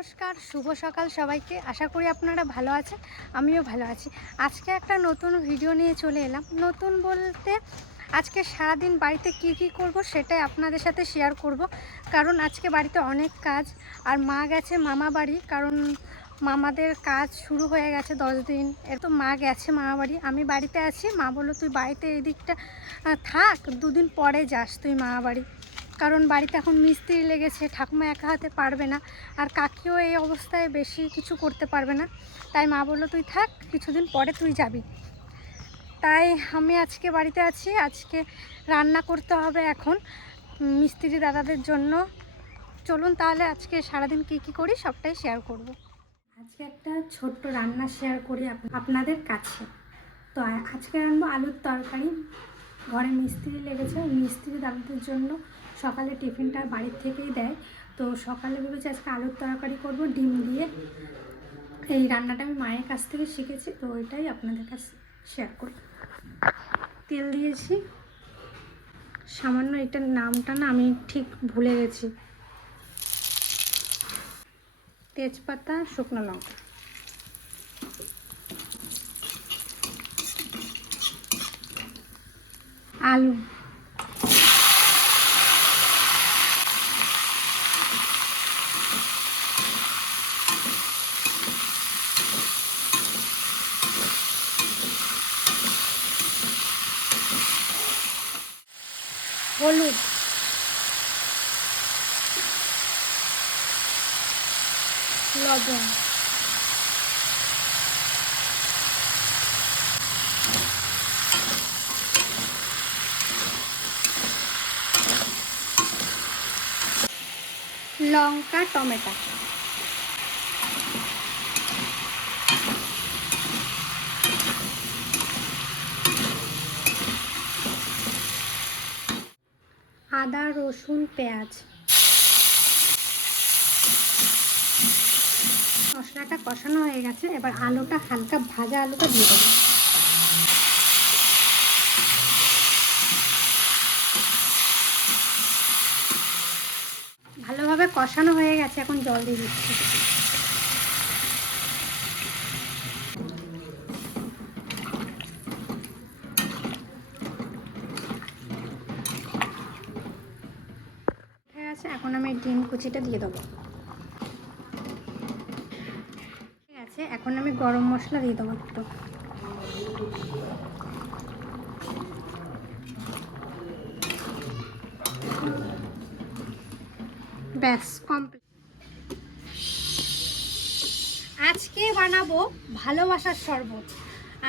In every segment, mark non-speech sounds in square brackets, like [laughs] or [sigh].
নমস্কার, শুভ সকাল সবাইকে। আশা করি আপনারা ভালো আছেন, আমিও ভালো আছি। আজকে একটা নতুন ভিডিও নিয়ে চলে এলাম। নতুন বলতে আজকে সারাদিন বাড়িতে কি কি করব সেটাই আপনাদের সাথে শেয়ার করব। কারণ আজকে বাড়িতে অনেক কাজ, আর মা গেছে মামা বাড়ি, কারণ মামাদের কাজ শুরু হয়ে গেছে দশ দিন। এর তো মা গেছে মামা বাড়ি। আমি বাড়িতে আছি। মা বলল, তুই বাড়িতে এই দিকটা থাক, দুদিন পরে যাস তুই মামা বাড়ি। কারণ বাড়িতে এখন মিস্ত্রি লেগেছে, ঠাকুমা একা হাতে পারবে না আর কাকিও এই অবস্থায় বেশি কিছু করতে পারবে না। তাই মা বলল, তুই থাক, কিছুদিন পরে তুই যাবি। তাই আমি আজকে বাড়িতে আছি, আজকে রান্না করতে হবে এখন মিস্ত্রি দাদাদের জন্য। চলুন তাহলে আজকে সারাদিন কি কি করি সবটাই শেয়ার করব। আজকে একটা ছোট্ট রান্না শেয়ার করি আপনাদের কাছে। তো আজকে রান্নাবো আলুর তরকারি। ঘরে মিস্ত্রি লেগেছে, মিস্ত্রি দাদাদের জন্য সকালে টিফিনটা বাড়ির থেকেই দেয়। তো সকালে ভেবেছি আজকে আলুর তরকারি করব, ডিম দিয়ে। এই রান্নাটা আমি মায়ের কাছ থেকে শিখেছি, তো ওইটাই আপনাদের কাছে শেয়ার করি। তেল দিয়েছি। সামান্য এটার নামটা না আমি ঠিক ভুলে গেছি। তেজপাতা, শুকনো লঙ্কা। আলু। হলুদ। লবণ। লঙ্কা টমেটো। আদা, রসুন, পেঁয়াজ। মশলাটা কষানো হয়ে গেছে, এবার আলুটা হালকা ভাজা আলুটা দিয়ে দেবো। ভালোভাবে কষানো হয়ে গেছে, এখন জল দিয়ে দিচ্ছি। এখন আমি ডিম কুচিটা দিয়ে দেবো। ঠিক আছে, এখন আমি গরম মশলা দিয়ে দেবো একটু। ব্যাস কমপ্লিট আজকে বানাবো ভালোবাসার শরবত।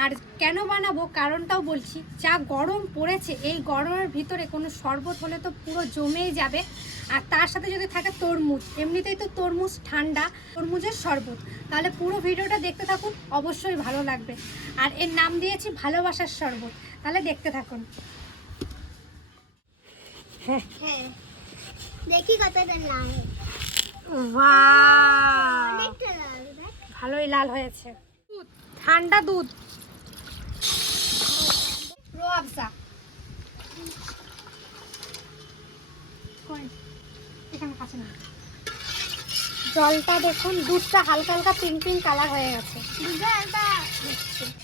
আর কেন বানাবো কারণটাও বলছি, যা গরম পড়েছে, এই গরমের ভিতরে কোনো শরবত হলে তো পুরো জমেই যাবে। আর তার সাথে যদি থাকে তরমুজ। এমনিতেই তো তরমুজ ঠান্ডা তরমুজের শরবত। তাহলে পুরো ভিডিওটা দেখতে থাকুন অবশ্যই ভালো লাগবে। আর এর নাম দিয়েছি ভালোবাসার শরবত। তাহলে দেখতে থাকুন। হ্যাঁ। হ্যাঁ। দেখি কতটা লাল। ভালোই লাল হয়েছে। দুধ ঠান্ডা দুধ রোয়াবজা কই? এখানে কাছে না জলটা দেখুন, দুধটা হালকা হালকা পিঙ্ক পিঙ্ক কালার হয়ে গেছে।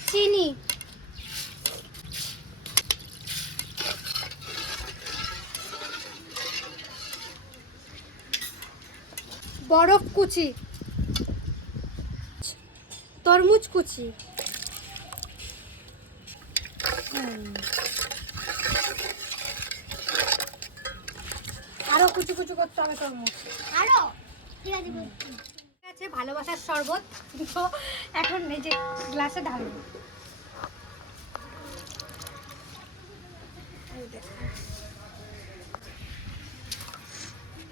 চিনি। বরফ কুচি। তরমুজ কুচি। আরও কুচি কুচি করতে হবে তরমুজ। আরও। আছে ঠিক আছে ভালোবাসার শরবত। তো এখন এই যে গ্লাসে ঢালবো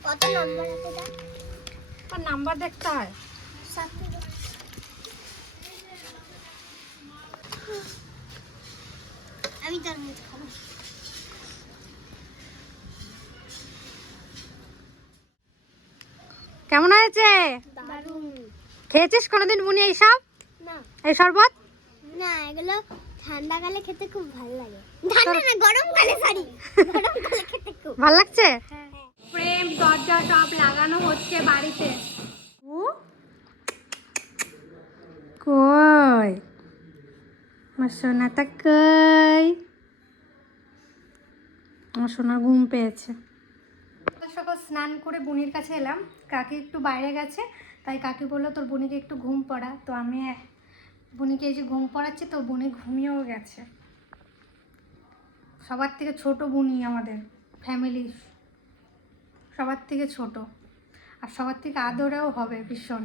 কত নম্বর আছে নাম্বার দেখতে হয়। আমি তরমুজ খাব। কেমন হয়েছে? খেয়েছিস কোনোদিন বুনি এইসব? না। এই শরবত? না এগুলো ঠান্ডাকালে খেতে খুব ভালো লাগে। ঠান্ডা না গরমকালে সরি গরমকালে খেতে খুব ভালো লাগছে? হ্যাঁ ফ্রেম দরজা সব লাগানো হচ্ছে বাড়িতে। ও? কই? আমার সোনাটা কই? আমার সোনা ঘুম পেয়েছে। সকাল স্নান করে বুনির কাছে এলাম। কাকি একটু বাইরে গেছে, তাই কাকি বলল, তোর বুনিকে একটু ঘুম পড়া। তো আমি বুনিকে এই যে ঘুম পড়াচ্ছি, তো বুনি ঘুমিয়েও গেছে। সবার থেকে ছোট বুনি আমাদের ফ্যামিলির সবার থেকে ছোট। আর সবার থেকে আদরেও হবে ভীষণ।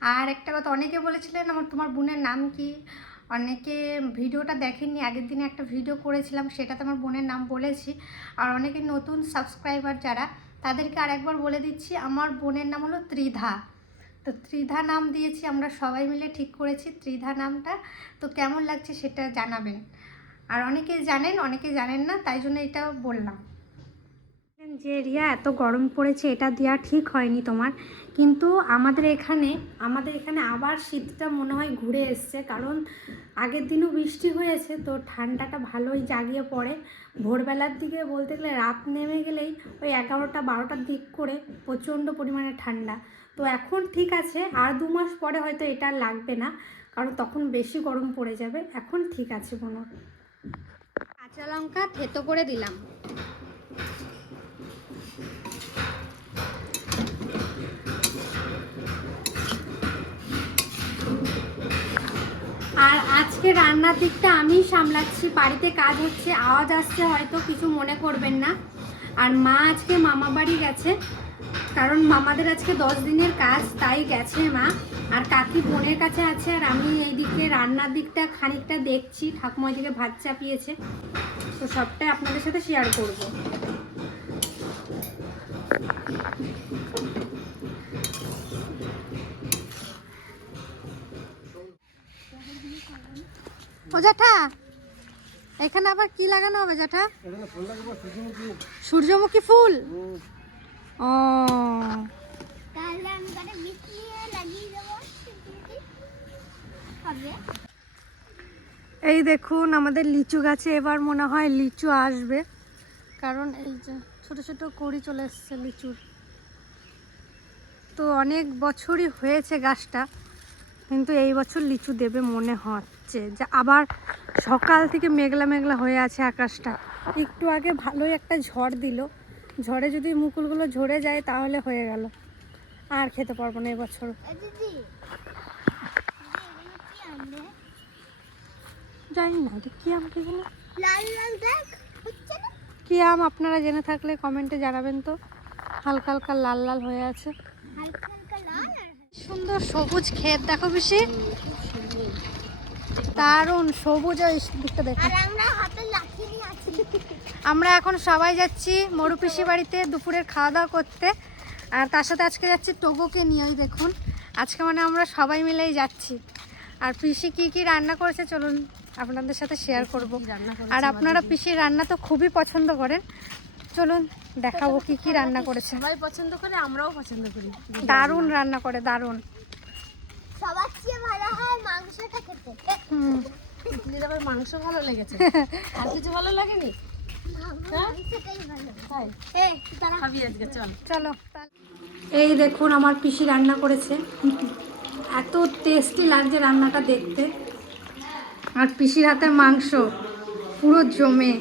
আর একটা কথা, অনেকে বলেছিলেন আমার তোমার বোনের নাম কি? অনেকে ভিডিওটা দেখেননি, আগের দিনে একটা ভিডিও করেছিলাম, সেটাতে আমার বোনের নাম বলেছি। আর অনেকে নতুন সাবস্ক্রাইবার যারা, তাদেরকে আর একবার বলে দিচ্ছি, আমার বোনের নাম হলো ত্রিধা। তো ত্রিধা নাম দিয়েছি, আমরা সবাই মিলে ঠিক করেছি ত্রিধা নামটা। তো কেমন লাগছে সেটা জানাবেন। আর অনেকে জানেন অনেকে জানেন না, তাই জন্য এটা বললাম। যে, রিয়া, এত গরম পড়েছে, এটা দেওয়া ঠিক হয়নি তোমার। কিন্তু আমাদের এখানে আমাদের এখানে আবার শীতটা মনে হয় ঘুরে এসছে। কারণ আগের দিনও বৃষ্টি হয়েছে, তো ঠান্ডাটা ভালোই জাগিয়ে পড়ে। ভোরবেলার দিকে বলতে গেলে রাত নেমে গেলেই ওই এগারোটা, বারোটার দিক করে প্রচণ্ড পরিমাণে ঠান্ডা। তো এখন ঠিক আছে, আর দু মাস পরে হয়তো এটা লাগবে না, কারণ তখন বেশি গরম পড়ে যাবে। এখন ঠিক আছে কোনো। কাঁচা লঙ্কা থেতো করে দিলাম। আর আজকে রান্নার দিকটা আমিই সামলাচ্ছি। বাড়িতে কাজ হচ্ছে, আওয়াজ আসছে, হয়তো কিছু মনে করবেন না। আর মা আজকে মামা বাড়ি গেছে, কারণ মামাদের আজকে দশ দিনের কাজ, তাই গেছে মা। আর কাকি বোনের কাছে আছে, আর আমি এইদিকে রান্নার দিকটা খানিকটা দেখছি ঠাকুমা দিকে ভাত চাপিয়েছে। তো সবটাই আপনাদের সাথে শেয়ার করব। ও জ্যাঠা, এখানে আবার কি লাগানো হবে জ্যাঠা? সূর্যমুখী ফুল? ও। এই দেখুন, আমাদের লিচু গাছে এবার মনে হয় লিচু আসবে, কারণ এই যে ছোট ছোট কড়ি চলে এসছে লিচুর। তো অনেক বছরই হয়েছে গাছটা। কিন্তু এই বছর লিচু দেবে মনে হচ্ছে যে আবার সকাল থেকে মেঘলা মেঘলা হয়ে আছে আকাশটা। একটু আগে ভালোই একটা ঝড় দিল। ঝড়ে যদি মুকুলগুলো ঝরে যায় তাহলে হয়ে গেল। আর খেতে পারব না এবছর জানি না এটা কী আম কি লাল লাল দেখ হচ্ছে না? কী আম আপনারা জেনে থাকলে কমেন্টে জানাবেন তো। হালকা হালকা লাল লাল হয়ে আছে হালকা হালকা লাল আর সুন্দর সবুজ ক্ষেত দেখো বেশি দারুণ সবুজ দিকটা দেখো। আমরা এখন সবাই যাচ্ছি মরু পিসি বাড়িতে দুপুরের খাওয়া দাওয়া করতে। আর তার সাথে আজকে যাচ্ছি টোগোকে নিয়ে ওই দেখুন। আজকে মানে আমরা সবাই মিলেই যাচ্ছি। আর পিসি কি কি রান্না করেছে চলুন আপনাদের সাথে শেয়ার করব। আর আপনারা পিসির রান্না তো খুবই পছন্দ করেন। চলুন দেখাবো কি কি রান্না করেছে। সবাই পছন্দ করে আমরাও পছন্দ করি। দারুণ রান্না করে দারুণ। সবার চেয়ে ভালো হয় মাংসটা খেতে। আবার মাংস ভালো লেগেছে। [laughs] আর কিছু ভালো লাগেনি? হ্যাঁ? চল। চলো এই দেখুন আমার পিসি রান্না করেছে। এত টেস্টি লাগছে রান্নাটা দেখতে। আর পিসির হাতের মাংস পুরো জমে।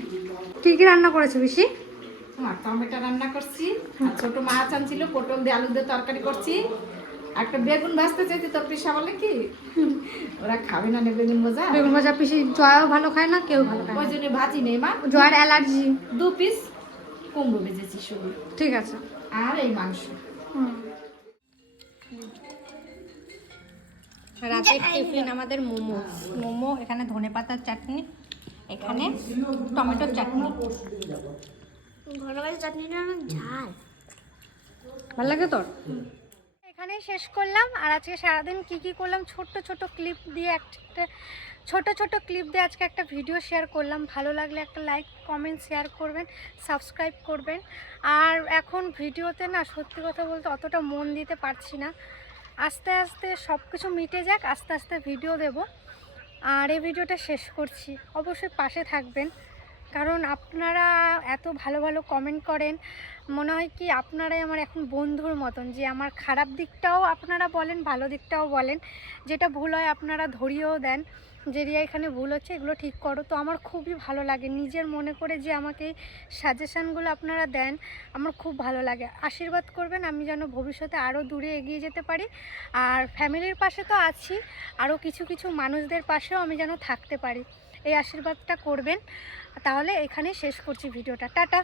কী কী রান্না করেছে পিসি? আর টমেটো রান্না করছি আর ছোট মাছ আনছিল পটল দিয়ে আলু দিয়ে তরকারি করছি। একটা বেগুন ভাজতে চাইছি তোর পিসা বলে কি? ওরা খাবে না বেগুন ভাজা? বেগুন ভাজা পিসি জয়াও ভালো খায় না কেউ ভালো খায় ওই জন্য ভাজি নেই মা। জয়ার অ্যালার্জি। দু পিস কুমড়ো ভেজেছি শুধু। ঠিক আছে। আর এই মাংস। রাতের টিফিন আমাদের মোমো মোমো এখানে ধনে পাতার চাটনি এখানে টমেটোর চাটনি। ঘন গাছের চাটনিটা অনেক ঝাল। ভালো লাগে তোর? এখানেই শেষ করলাম। আর আজকে সারাদিন কি কি করলাম? ছোট্ট ছোট ক্লিপ দিয়ে একটা ছোট ছোট ক্লিপ দিয়ে আজকে একটা ভিডিও শেয়ার করলাম। ভালো লাগলে একটা লাইক কমেন্ট শেয়ার করবেন সাবস্ক্রাইব করবেন। আর এখন ভিডিওতে না সত্যি কথা বলতে অতটা মন দিতে পারছি না। আস্তে আস্তে সব কিছু মিটে যাক, আস্তে আস্তে ভিডিও দেব। আর এই ভিডিওটা শেষ করছি। অবশ্যই পাশে থাকবেন। কারণ আপনারা এত ভালো ভালো কমেন্ট করেন, মনে হয় কি আপনারাই আমার এখন বন্ধুর মতন, যে আমার খারাপ দিকটাও আপনারা বলেন, ভালো দিকটাও বলেন, যেটা ভুল হয় আপনারা ধরিয়েও দেন, যে রিয়া এখানে ভুল হচ্ছে, এগুলো ঠিক করো। তো আমার খুবই ভালো লাগে নিজের মনে করে যে আমাকে সাজেশানগুলো আপনারা দেন, আমার খুব ভালো লাগে। আশীর্বাদ করবেন আমি যেন ভবিষ্যতে আরও দূরে এগিয়ে যেতে পারি। আর ফ্যামিলির পাশে তো আছি আরও কিছু কিছু মানুষদের পাশেও আমি যেন থাকতে পারি। এই আশীর্বাদটা করবেন। তাহলে এখানে শেষ করছি ভিডিওটা। টাটা।